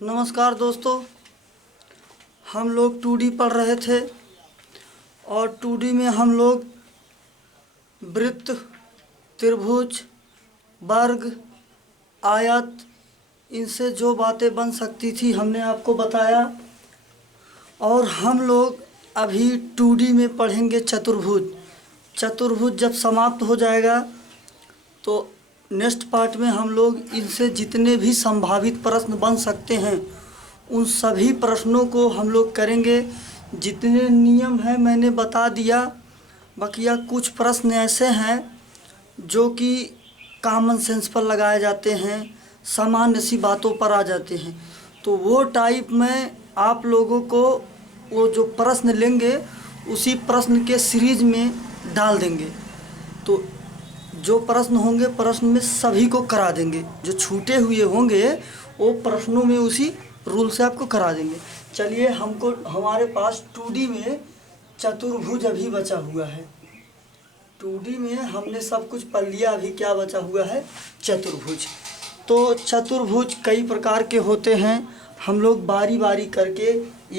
नमस्कार दोस्तों, हम लोग 2D पढ़ रहे थे और 2D में हम लोग वृत्त, त्रिभुज, वर्ग, आयत, इनसे जो बातें बन सकती थी हमने आपको बताया। और हम लोग अभी 2D में पढ़ेंगे चतुर्भुज। चतुर्भुज जब समाप्त हो जाएगा तो नेक्स्ट पार्ट में हम लोग इनसे जितने भी संभावित प्रश्न बन सकते हैं उन सभी प्रश्नों को हम लोग करेंगे। जितने नियम हैं मैंने बता दिया, बकिया कुछ प्रश्न ऐसे हैं जो कि कॉमन सेंस पर लगाए जाते हैं, सामान्य सी बातों पर आ जाते हैं। तो वो टाइप में आप लोगों को वो जो प्रश्न लेंगे उसी प्रश्न के सीरीज में डाल देंगे। तो जो प्रश्न होंगे प्रश्न में सभी को करा देंगे, जो छूटे हुए होंगे वो प्रश्नों में उसी रूल से आपको करा देंगे। चलिए, हमारे पास 2D में चतुर्भुज अभी बचा हुआ है। 2D में हमने सब कुछ पढ़ लिया, अभी क्या बचा हुआ है? चतुर्भुज। तो चतुर्भुज कई प्रकार के होते हैं, हम लोग बारी बारी करके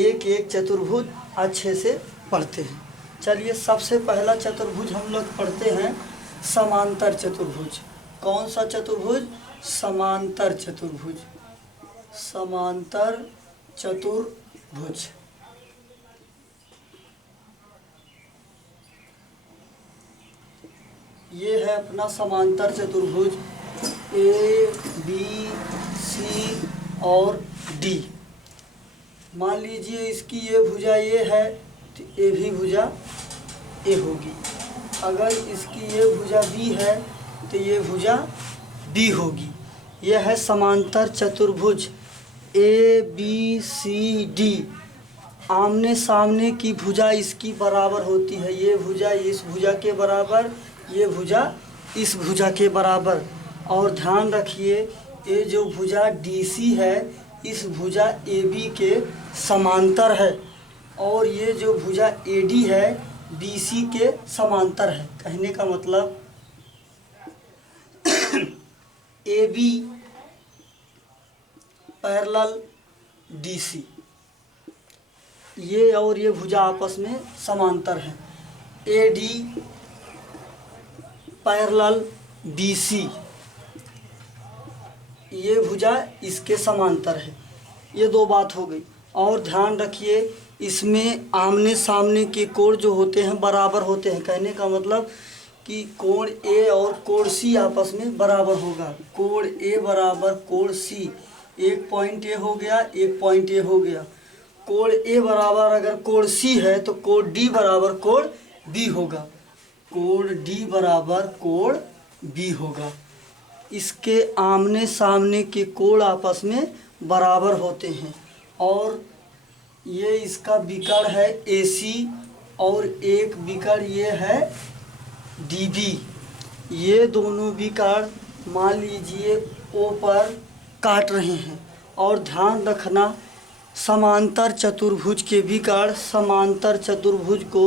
एक एक चतुर्भुज अच्छे से पढ़ते हैं। चलिए, सबसे पहला चतुर्भुज हम लोग पढ़ते हैं समांतर चतुर्भुज। कौन सा चतुर्भुज? समांतर चतुर्भुज। समांतर चतुर्भुज। ये है अपना समांतर चतुर्भुज ए, बी, सी और डी। मान लीजिए इसकी ये भुजा ए है तो ये भी भुजा ए होगी। अगर इसकी ये भुजा बी है तो ये भुजा बी होगी। यह है समांतर चतुर्भुज ए, बी, सी, डी। आमने सामने की भुजा इसकी बराबर होती है। ये भुजा इस भुजा के बराबर, ये भुजा इस भुजा के बराबर। और ध्यान रखिए, ये जो भुजा डी सी है इस भुजा ए बी के समांतर है, और ये जो भुजा ए डी है BC के समांतर है। कहने का मतलब AB पैरेलल DC, ये और ये भुजा आपस में समांतर है। AD पैरेलल BC, ये भुजा इसके समांतर है। ये दो बात हो गई। और ध्यान रखिए, इसमें आमने सामने के कोण जो होते हैं बराबर होते हैं। कहने का मतलब कि कोण ए और कोण सी आपस में बराबर होगा। कोण ए बराबर कोण सी, एक पॉइंट ए हो गया, एक पॉइंट ए हो गया। कोण ए बराबर अगर कोण सी है तो कोण डी बराबर कोण बी होगा। कोण डी बराबर कोण बी होगा। इसके आमने सामने के कोण आपस में बराबर होते हैं। और ये इसका विकर्ण है AC और एक विकर्ण ये है DB। ये दोनों विकर्ण मान लीजिए O पर काट रहे हैं। और ध्यान रखना, समांतर चतुर्भुज के विकर्ण समांतर चतुर्भुज को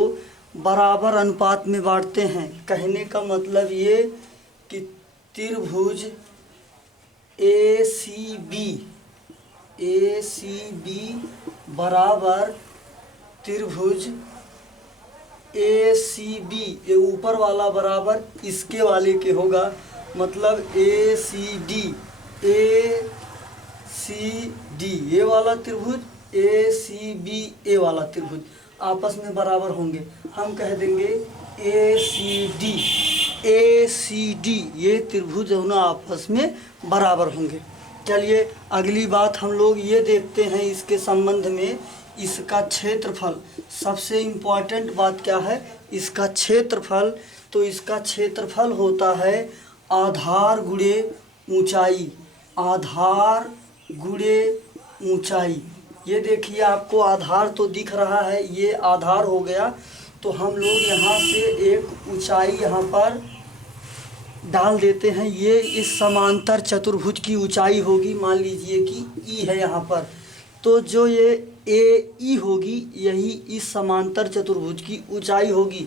बराबर अनुपात में बांटते हैं। कहने का मतलब ये कि त्रिभुज ACB बराबर त्रिभुज ACB, ये ऊपर वाला बराबर इसके वाले के होगा। मतलब ACD ये वाला त्रिभुज ACB ये वाला त्रिभुज आपस में बराबर होंगे। हम कह देंगे ACD ये त्रिभुज दोनों आपस में बराबर होंगे। चलिए, अगली बात हम लोग ये देखते हैं इसके संबंध में, इसका क्षेत्रफल। सबसे इम्पॉर्टेंट बात क्या है? इसका क्षेत्रफल। तो इसका क्षेत्रफल होता है आधार गुणे ऊंचाई। आधार गुणे ऊंचाई। ये देखिए, आपको आधार तो दिख रहा है, ये आधार हो गया। तो हम लोग यहाँ से एक ऊंचाई यहाँ पर डाल देते हैं। ये इस समांतर चतुर्भुज की ऊंचाई होगी। मान लीजिए कि E है यहाँ पर, तो जो ये AE होगी यही इस समांतर चतुर्भुज की ऊंचाई होगी।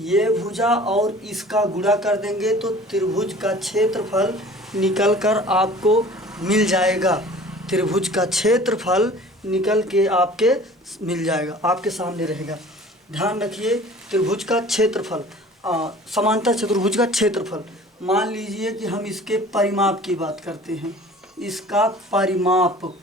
ये भुजा और इसका गुणा कर देंगे तो त्रिभुज का क्षेत्रफल निकल कर आपको मिल जाएगा। त्रिभुज का क्षेत्रफल निकल के आपके मिल जाएगा, आपके सामने रहेगा। ध्यान रखिए, त्रिभुज का क्षेत्रफल, समांतर चतुर्भुज का क्षेत्रफल। मान लीजिए कि हम इसके परिमाप की बात करते हैं, इसका परिमाप,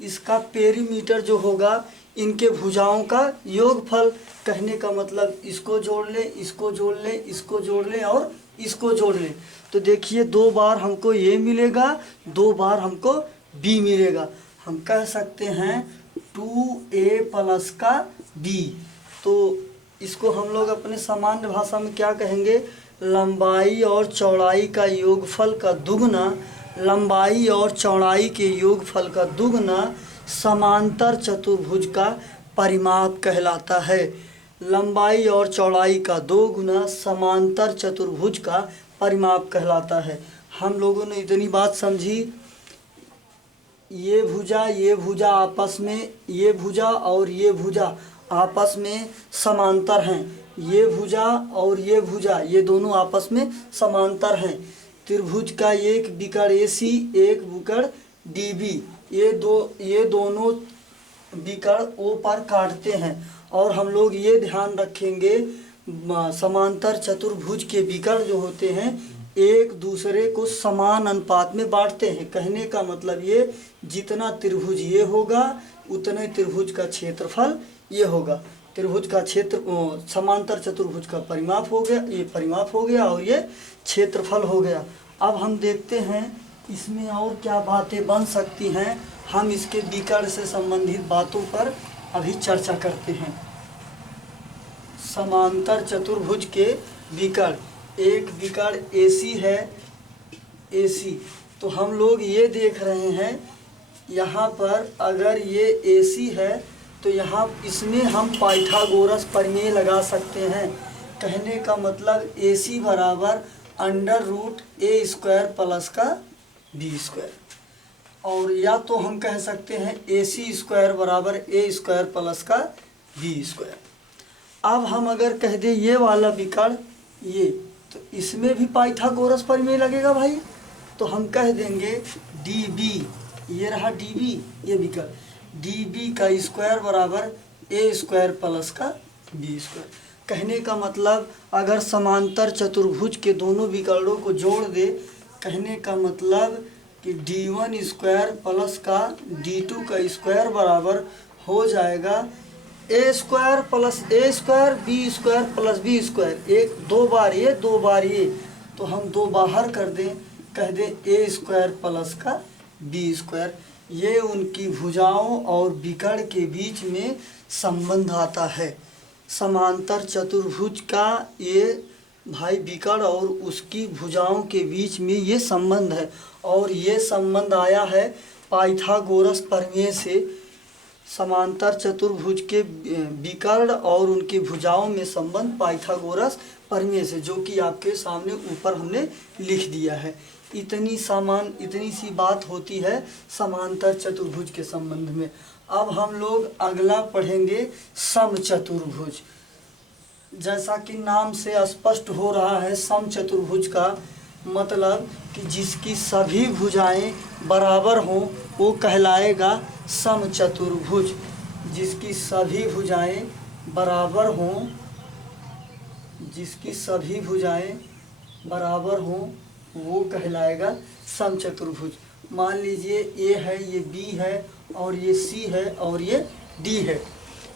इसका पेरीमीटर जो होगा, इनके भुजाओं का योगफल। कहने का मतलब इसको जोड़ लें, इसको जोड़ लें, इसको जोड़ लें और इसको जोड़ लें, तो देखिए 2 बार हमको ये मिलेगा, 2 बार हमको b मिलेगा। हम कह सकते हैं 2a प्लस का b। तो इसको हम लोग अपने सामान्य भाषा में क्या कहेंगे, लंबाई और चौड़ाई का योगफल का दुगना, लंबाई और चौड़ाई के योगफल का दुगना समांतर चतुर्भुज का परिमाप कहलाता है। लंबाई और चौड़ाई का 2 गुना समांतर चतुर्भुज का परिमाप कहलाता है। हम लोगों ने इतनी बात समझी, ये भुजा आपस में, ये भुजा और ये भुजा आपस में समांतर हैं। ये भुजा और ये भुजा, ये दोनों आपस में समांतर हैं। त्रिभुज का एक विकर्ण AC, एक विकर्ण DB, ये दोनों विकर्ण O पर काटते हैं। और हम लोग ये ध्यान रखेंगे, समांतर चतुर्भुज के विकर्ण जो होते हैं एक दूसरे को समान अनुपात में बांटते हैं। कहने का मतलब ये, जितना त्रिभुज ये होगा उतने त्रिभुज का क्षेत्रफल ये होगा। त्रिभुज का क्षेत्र, समांतर चतुर्भुज का परिमाप हो गया, ये परिमाप हो गया और ये क्षेत्रफल हो गया। अब हम देखते हैं इसमें और क्या बातें बन सकती हैं। हम इसके विकर्ण से संबंधित बातों पर अभी चर्चा करते हैं। समांतर चतुर्भुज के विकर्ण, एक विकर्ण AC है, AC, तो हम लोग ये देख रहे हैं यहाँ पर, अगर ये AC है तो यहाँ इसमें हम पाइथागोरस प्रमेय लगा सकते हैं। कहने का मतलब AC बराबर √a² प्लस का b², और या तो हम कह सकते हैं AC² बराबर a² प्लस का b²। अब हम अगर कह दें ये वाला विकर्ण ये, तो इसमें भी पाइथागोरस प्रमेय लगेगा भाई। तो हम कह देंगे DB, ये रहा DB, ये विकर्ण DB का स्क्वायर बराबर a² प्लस का b²। कहने का मतलब अगर समांतर चतुर्भुज के दोनों विकर्णों को जोड़ दे, कहने का मतलब कि D1² प्लस का D2 का स्क्वायर बराबर हो जाएगा a² plus a² b² plus b²। एक 2 बार ये, 2 बार ये, तो हम 2 बाहर कर दें, कह दें a² प्लस का b²। ये उनकी भुजाओं और विकर्ण के बीच में संबंध आता है। समांतर चतुर्भुज का ये भाई विकर्ण और उसकी भुजाओं के बीच में ये संबंध है, और ये संबंध आया है पाइथागोरस प्रमेय से। समांतर चतुर्भुज के विकर्ण और उनकी भुजाओं में संबंध पाइथागोरस प्रमेय से, जो कि आपके सामने ऊपर हमने लिख दिया है। इतनी सी बात होती है समांतर चतुर्भुज के संबंध में। अब हम लोग अगला पढ़ेंगे समचतुर्भुज। जैसा कि नाम से स्पष्ट हो रहा है, समचतुर्भुज का मतलब कि जिसकी सभी भुजाएं बराबर हों वो कहलाएगा समचतुर्भुज। जिसकी सभी भुजाएं बराबर हों, जिसकी सभी भुजाएं बराबर हों वो कहलाएगा समचतुर्भुज। मान लीजिए ये है, ये B है और ये C है और ये D है।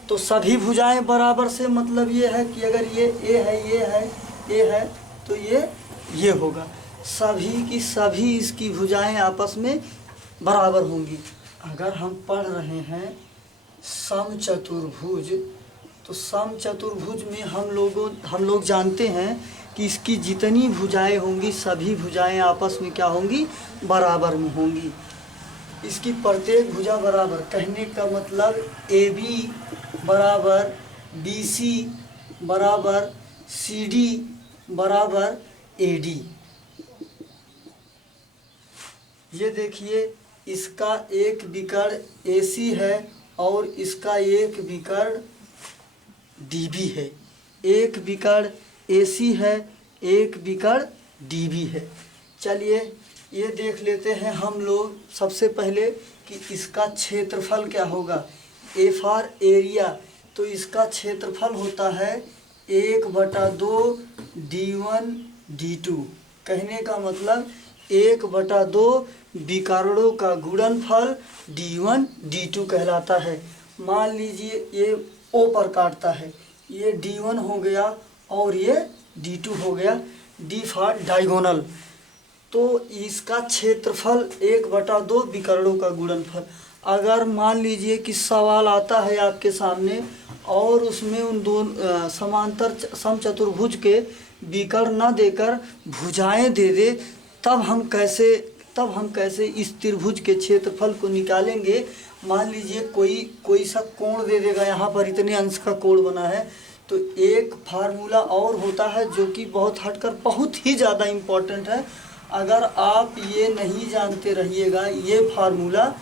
तो सभी भुजाएं बराबर से मतलब ये है कि अगर ये A है, ये है, A है, तो ये होगा। सभी की सभी इसकी भुजाएं आपस में बराबर होंगी। अगर हम पढ़ रहे हैं समचतुर्भुज, तो समचतुर्भुज में हम लोग जानते हैं कि इसकी जितनी भुजाएं होंगी सभी भुजाएं आपस में क्या होंगी, बराबर में होंगी। इसकी प्रत्येक भुजा बराबर, कहने का मतलब AB बराबर BC बराबर CD बराबर AD। ये देखिए, इसका एक विकर्ण AC है और इसका एक विकर्ण DB है। एक विकर्ण AC है, एक विकर्ण DB है। चलिए ये देख लेते हैं हम लोग सबसे पहले कि इसका क्षेत्रफल क्या होगा। ए फॉर एरिया, तो इसका क्षेत्रफल होता है 1/2 d1 d2। कहने का मतलब 1/2 विकर्णों का गुणनफल d1 d2 कहलाता है। मान लीजिए ये O पर काटता है, ये d1 हो गया और ये d2 हो गया। D फॉर डायगोनल, तो इसका क्षेत्रफल 1/2 विकर्णों का गुणनफल। अगर मान लीजिए कि सवाल आता है आपके सामने और उसमें उन दोनों समांतर समचतुर्भुज के विकर्ण न देकर भुजाएं दे दे, तब हम कैसे इस त्रिभुज के क्षेत्रफल को निकालेंगे। मान लीजिए कोई सा कोण दे देगा, यहाँ पर इतने अंश का कोण बना है, तो एक फार्मूला और होता है जो कि बहुत हटकर बहुत ही ज़्यादा इम्पोर्टेंट है। अगर आप ये नहीं जानते रहिएगा ये फार्मूला,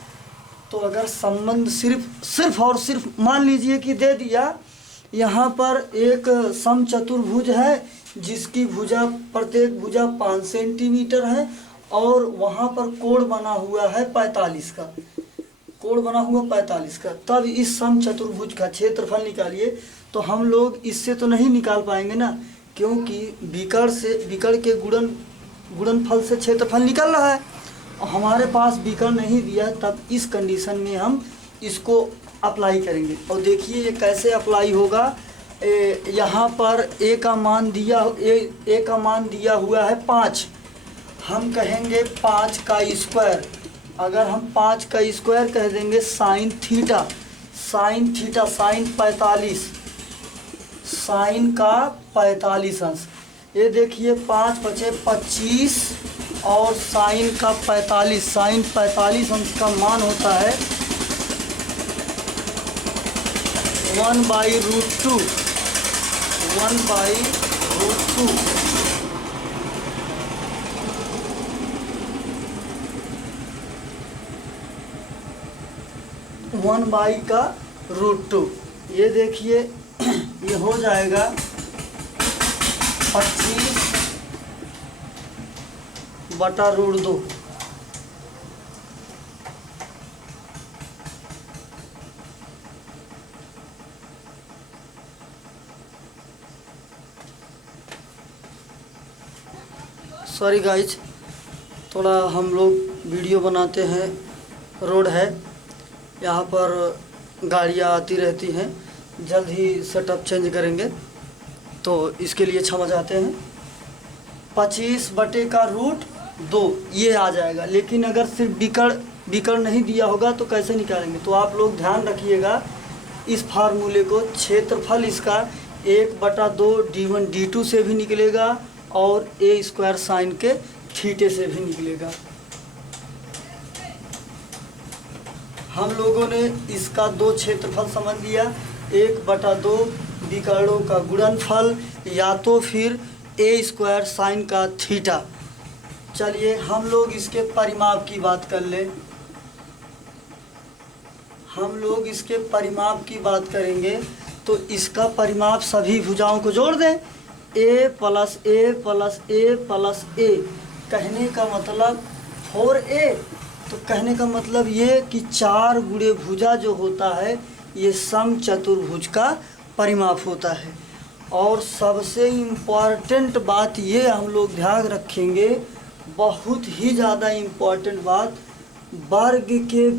तो अगर संबंध सिर्फ और सिर्फ मान लीजिए कि दे दिया, यहाँ पर एक समचतुर्भुज है जिसकी भुजा प्रत्येक भुजा 5 सेंटीमीटर है और वहाँ पर कोण बना हुआ है 45 का, कोण बना हुआ 45 का। तब इस समचतुर्भुज का क्षेत्रफल निकालिए। तो हम लोग इससे तो नहीं निकाल पाएंगे ना, क्योंकि विकर्ण के गुणनफल से क्षेत्रफल निकल रहा है और हमारे पास विकर्ण नहीं दिया। तब इस कंडीशन में हम इसको अप्लाई करेंगे। और देखिए ये कैसे अप्लाई होगा। यहाँ पर ए का मान दिया हुआ है 5। हम कहेंगे 5 का स्क्वायर। अगर हम 5 का स्क्वायर कह देंगे साइन थीटा, साइन 45, साइन का 45 अंश। ये देखिए 5 बचे 25 और साइन का 45, साइन 45 अंश का मान होता है 1/√2, 1/√2। 1/√2। ये देखिए ये हो जाएगा 25/√2। सॉरी गाइज, थोड़ा हम लोग वीडियो बनाते हैं, रोड है, यहाँ पर गाड़ियाँ आती रहती हैं, जल्द ही सेटअप चेंज करेंगे तो इसके लिए क्षमा चाहते हैं। 25/√2 ये आ जाएगा। लेकिन अगर सिर्फ विकर्ण नहीं दिया होगा तो कैसे निकालेंगे। तो आप लोग ध्यान रखिएगा इस फार्मूले को। क्षेत्रफल इसका 1/2 d1 d2 से भी निकलेगा और a स्क्वायर साइन के थीटे से भी निकलेगा। हम लोगों ने इसका 2 क्षेत्रफल समझ लिया, 1/2 विकर्णों का गुणनफल या तो फिर a स्क्वायर साइन का थीटा। चलिए हम लोग इसके परिमाप की बात कर लें। हम लोग इसके परिमाप की बात करेंगे तो इसका परिमाप सभी भुजाओं को जोड़ दें, a + a + a + a। कहने का मतलब 4a। तो कहने का मतलब ये कि 4 गुणे भुजा जो होता है ये समचतुर्भुज का परिमाप होता है। और सबसे इम्पॉर्टेंट बात ये हम लोग ध्यान रखेंगे, बहुत ही ज़्यादा इम्पॉर्टेंट बात, वर्ग के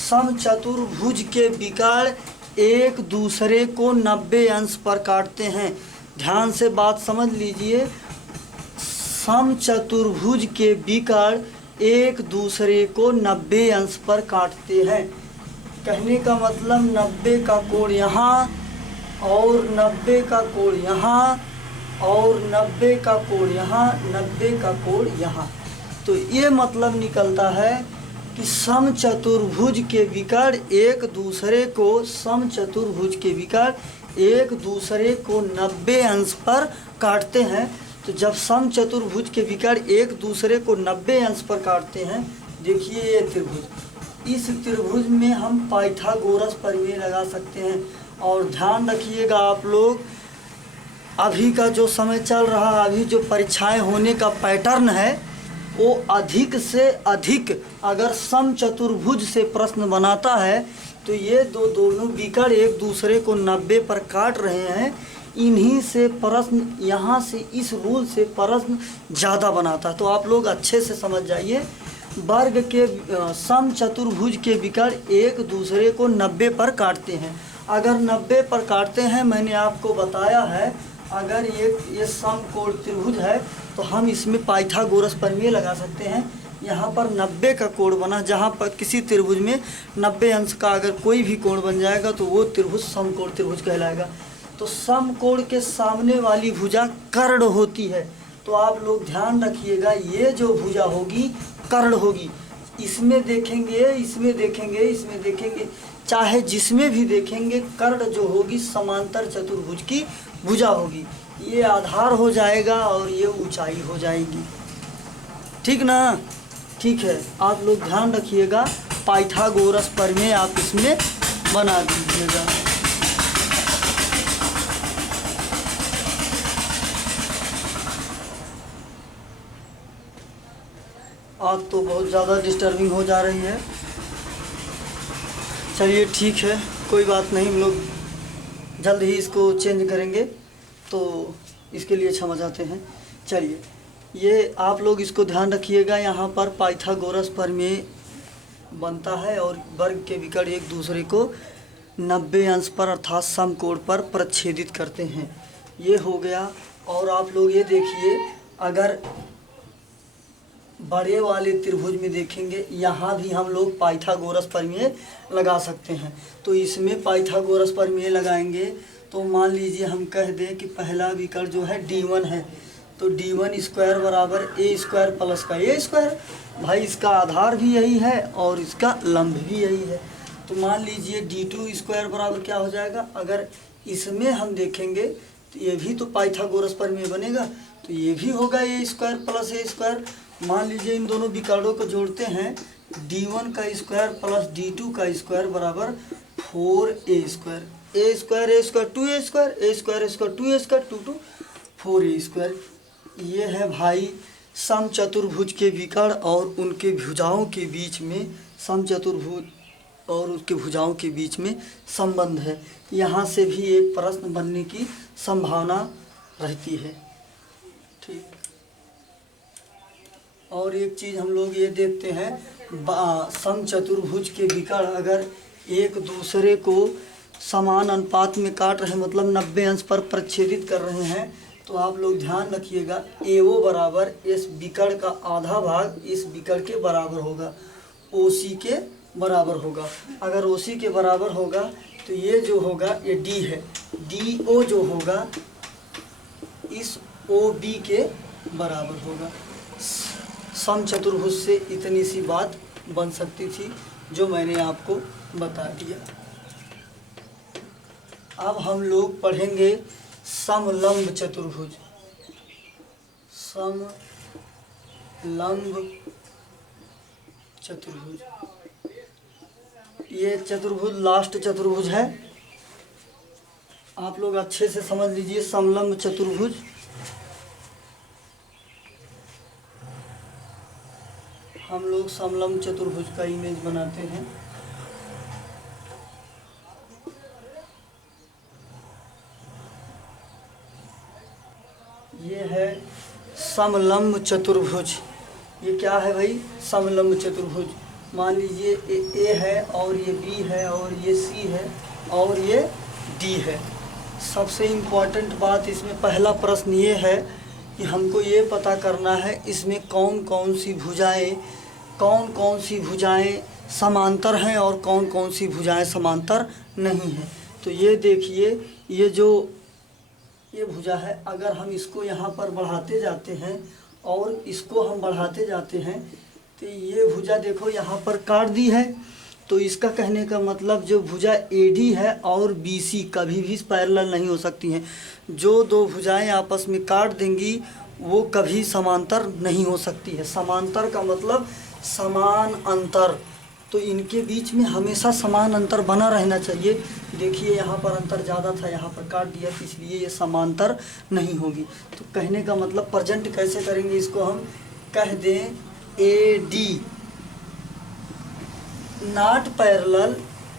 समचतुर्भुज के विकर्ण एक दूसरे को 90 अंश पर काटते हैं। ध्यान से बात समझ लीजिए, समचतुर्भुज के विकर्ण एक दूसरे को 90 अंश पर काटते हैं। कहने का मतलब 90 का कोण यहाँ और 90 का कोण यहाँ और 90 का कोण यहाँ, 90 का कोण यहाँ। तो ये मतलब निकलता है कि समचतुर्भुज के विकर्ण एक दूसरे को 90 अंश पर काटते हैं। तो जब समचतुर्भुज के विकर्ण एक दूसरे को 90 अंश पर काटते हैं, देखिए ये त्रिभुज, इस त्रिभुज में हम पाइथागोरस प्रमेय लगा सकते हैं। और ध्यान रखिएगा आप लोग, अभी का जो समय चल रहा है, अभी जो परीक्षाएं होने का पैटर्न है, वो अधिक से अधिक अगर समचतुर्भुज से प्रश्न बनाता है तो ये दोनों विकर्ण एक दूसरे को 90 पर काट रहे हैं। इन्हीं से प्रश्न, यहाँ से इस रूल से प्रश्न ज़्यादा बनाता है। तो आप लोग अच्छे से समझ जाइए, वर्ग के समचतुर्भुज के विकर्ण एक दूसरे को 90 पर काटते हैं। अगर 90 पर काटते हैं, मैंने आपको बताया है, अगर ये समकोण त्रिभुज है तो हम इसमें पाइथागोरस प्रमेय लगा सकते हैं। यहाँ पर 90 का कोण बना, जहाँ पर किसी त्रिभुज में 90 अंश का अगर कोई भी कोण बन जाएगा तो वो त्रिभुज समकोण त्रिभुज कहलाएगा। तो समकोण के सामने वाली भुजा कर्ण होती है। तो आप लोग ध्यान रखिएगा, ये जो भुजा होगी कर्ण होगी। इसमें देखेंगे, इसमें देखेंगे, इसमें देखेंगे, चाहे जिसमें भी देखेंगे, कर्ण जो होगी समांतर चतुर्भुज की भुजा होगी। ये आधार हो जाएगा और ये ऊंचाई हो जाएगी। ठीक ना? ठीक है, आप लोग ध्यान रखिएगा, पाइथागोरस प्रमेय आप इसमें बना दीजिएगा। आज तो बहुत ज़्यादा डिस्टर्बिंग हो जा रही है। चलिए ठीक है, कोई बात नहीं, हम लोग जल्द ही इसको चेंज करेंगे, तो इसके लिए क्षमा चाहते हैं। चलिए, ये आप लोग इसको ध्यान रखिएगा, यहाँ पर पाइथागोरस प्रमेय बनता है और वर्ग के विकर्ण एक दूसरे को 90 अंश पर अर्थात समकोण पर प्रच्छेदित करते हैं। ये हो गया। और आप लोग ये देखिए, अगर बड़े वाले त्रिभुज में देखेंगे, यहाँ भी हम लोग पाइथागोरस प्रमेय लगा सकते हैं। तो इसमें पाइथागोरस प्रमेय लगाएंगे तो मान लीजिए हम कह दें कि पहला विकर्ण जो है D1 है, तो D1 स्क्वायर बराबर A स्क्वायर प्लस का A स्क्वायर। भाई इसका आधार भी यही है और इसका लंब भी यही है। तो मान लीजिए D2 स्क्वायर बराबर क्या हो जाएगा, अगर इसमें हम देखेंगे तो ये भी तो पाइथागोरस प्रमेय बनेगा, तो ये भी होगा A square plus A square. मान लीजिए इन दोनों विकर्णों को जोड़ते हैं, D1 का स्क्वायर प्लस D2 का स्क्वायर बराबर 4A square. A square A square 2A square, A square square 2A square 2 4A square. ये है भाई समचतुर्भुज के विकर्ण और उनके भुजाओं के बीच में, समचतुर्भुज और उसके भुजाओं के बीच में संबंध है। यहाँ से भी एक प्रश्न बनने की संभावना रहती है। ठीक। और एक चीज़ हम लोग ये देखते हैं, समचतुर्भुज के विकर्ण अगर एक दूसरे को समान अनुपात में काट रहे, मतलब 90 अंश पर प्रच्छेदित कर रहे हैं, तो आप लोग ध्यान रखिएगा, AO बराबर इस विकर्ण का आधा भाग इस विकर्ण के बराबर होगा, OC के बराबर होगा। अगर OC के बराबर होगा तो ये जो होगा ये D है, DO जो होगा इस OB के बराबर होगा। समचतुर्भुज से इतनी सी बात बन सकती थी जो मैंने आपको बता दिया। अब हम लोग पढ़ेंगे समलंब चतुर्भुज। समलंब चतुर्भुज, ये चतुर्भुज लास्ट चतुर्भुज है, आप लोग अच्छे से समझ लीजिए। समलंब चतुर्भुज, हम लोग समलंब चतुर्भुज का इमेज बनाते हैं। ये है समलंब चतुर्भुज। ये क्या है भाई? समलंब चतुर्भुज। मान लीजिए ए है और ये बी है और ये सी है और ये डी है। सबसे इम्पोर्टेंट बात इसमें पहला प्रश्न ये है कि हमको ये पता करना है इसमें कौन कौन सी भुजाएं समांतर हैं और कौन कौन सी भुजाएं समांतर नहीं हैं। तो ये देखिए, ये भुजा है, अगर हम इसको यहाँ पर बढ़ाते जाते हैं और इसको हम बढ़ाते जाते हैं तो ये भुजा देखो यहाँ पर काट दी है। तो इसका कहने का मतलब जो भुजा AD है और BC कभी भी पैरेलल नहीं हो सकती हैं। जो दो भुजाएं आपस में काट देंगी वो कभी समांतर नहीं हो सकती है। समांतर का मतलब समान अंतर। तो इनके बीच में हमेशा समान अंतर बना रहना चाहिए। देखिए यहाँ पर अंतर ज़्यादा था, यहाँ पर काट दिया, तो इसलिए ये समांतर नहीं होगी। तो कहने का मतलब प्रेजेंट कैसे करेंगे, इसको हम कह दें AD नॉट पैरेलल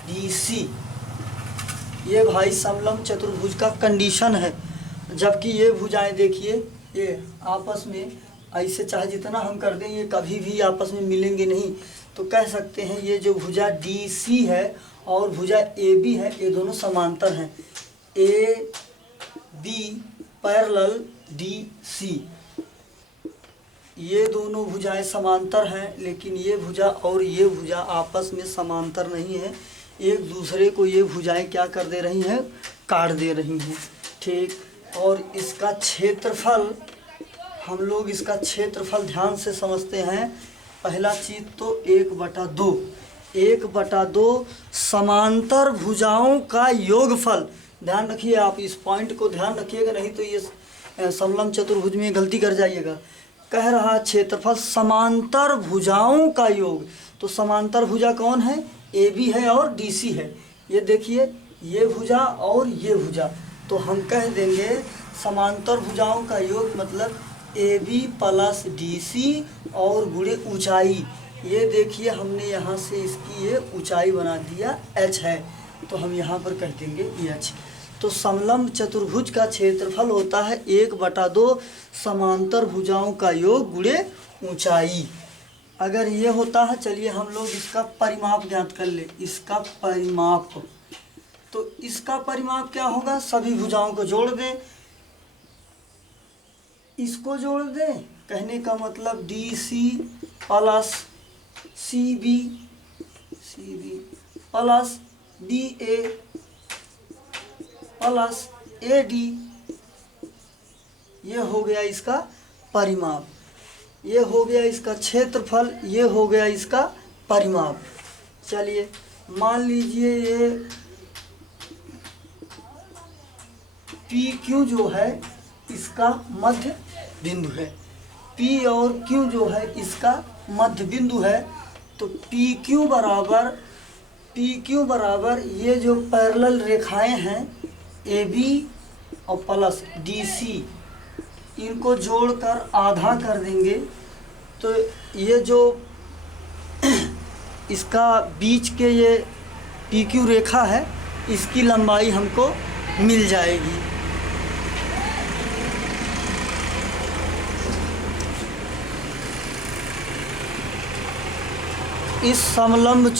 BC। ये भाई समलंब चतुर्भुज का कंडीशन है। जबकि ये भुजाएं देखिए ये आपस में ऐसे चाहे जितना हम कर दें, ये कभी भी आपस में मिलेंगे नहीं। तो कह सकते हैं ये जो भुजा DC है और भुजा AB है, ये दोनों समांतर हैं। AB पैरेलल DC, ये दोनों भुजाएं समांतर हैं, लेकिन ये भुजा और ये भुजा आपस में समांतर नहीं है। एक दूसरे को ये भुजाएं क्या कर दे रही हैं, काट दे रही हैं। ठीक, और इसका क्षेत्रफल, हम लोग इसका क्षेत्रफल ध्यान से समझते हैं। पहला चीज़ तो 1/2, 1/2 समांतर भुजाओं का योगफल। ध्यान रखिए, आप इस पॉइंट को ध्यान रखिएगा, नहीं तो ये समलंब चतुर्भुज में गलती कर जाइएगा। कह रहा क्षेत्रफल समांतर भुजाओं का योग। तो समांतर भुजा कौन है, AB है और DC है। ये देखिए ये भुजा और ये भुजा, तो हम कह देंगे समांतर भुजाओं का योग मतलब AB प्लस DC और गुणे ऊंचाई। ये देखिए हमने यहाँ से इसकी ये ऊंचाई बना दिया h है, तो हम यहाँ पर कह देंगे h। तो समलंब चतुर्भुज का क्षेत्रफल होता है 1/2 समांतर भुजाओं का योग गुणे ऊंचाई। अगर ये होता है, चलिए हम लोग इसका परिमाप ज्ञात कर ले। इसका परिमाप, तो इसका परिमाप क्या होगा, सभी भुजाओं को जोड़ दें, इसको जोड़ दें। कहने का मतलब DC plus CB plus BA plus AD, ये हो गया इसका परिमाप, ये हो गया इसका क्षेत्रफल, ये हो गया इसका परिमाप। चलिए मान लीजिए ये PQ जो है इसका मध्य बिंदु है, P और Q जो है इसका मध्य बिंदु है। तो PQ बराबर ये जो पैरेलल रेखाएं हैं AB और प्लस DC, इनको जोड़कर आधा कर देंगे। तो ये जो इसका बीच के ये PQ रेखा है, इसकी लंबाई हमको मिल जाएगी। इस समलंब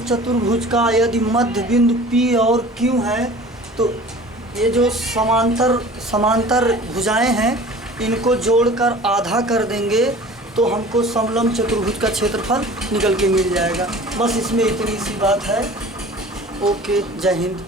चतुर्भुज का यदि मध्य बिंदु P और Q है, तो ये जो समांतर भुजाएं हैं इनको जोड़कर आधा कर देंगे, तो हमको समलंब चतुर्भुज का क्षेत्रफल निकल के मिल जाएगा। बस इसमें इतनी सी बात है। ओके, जय हिंद।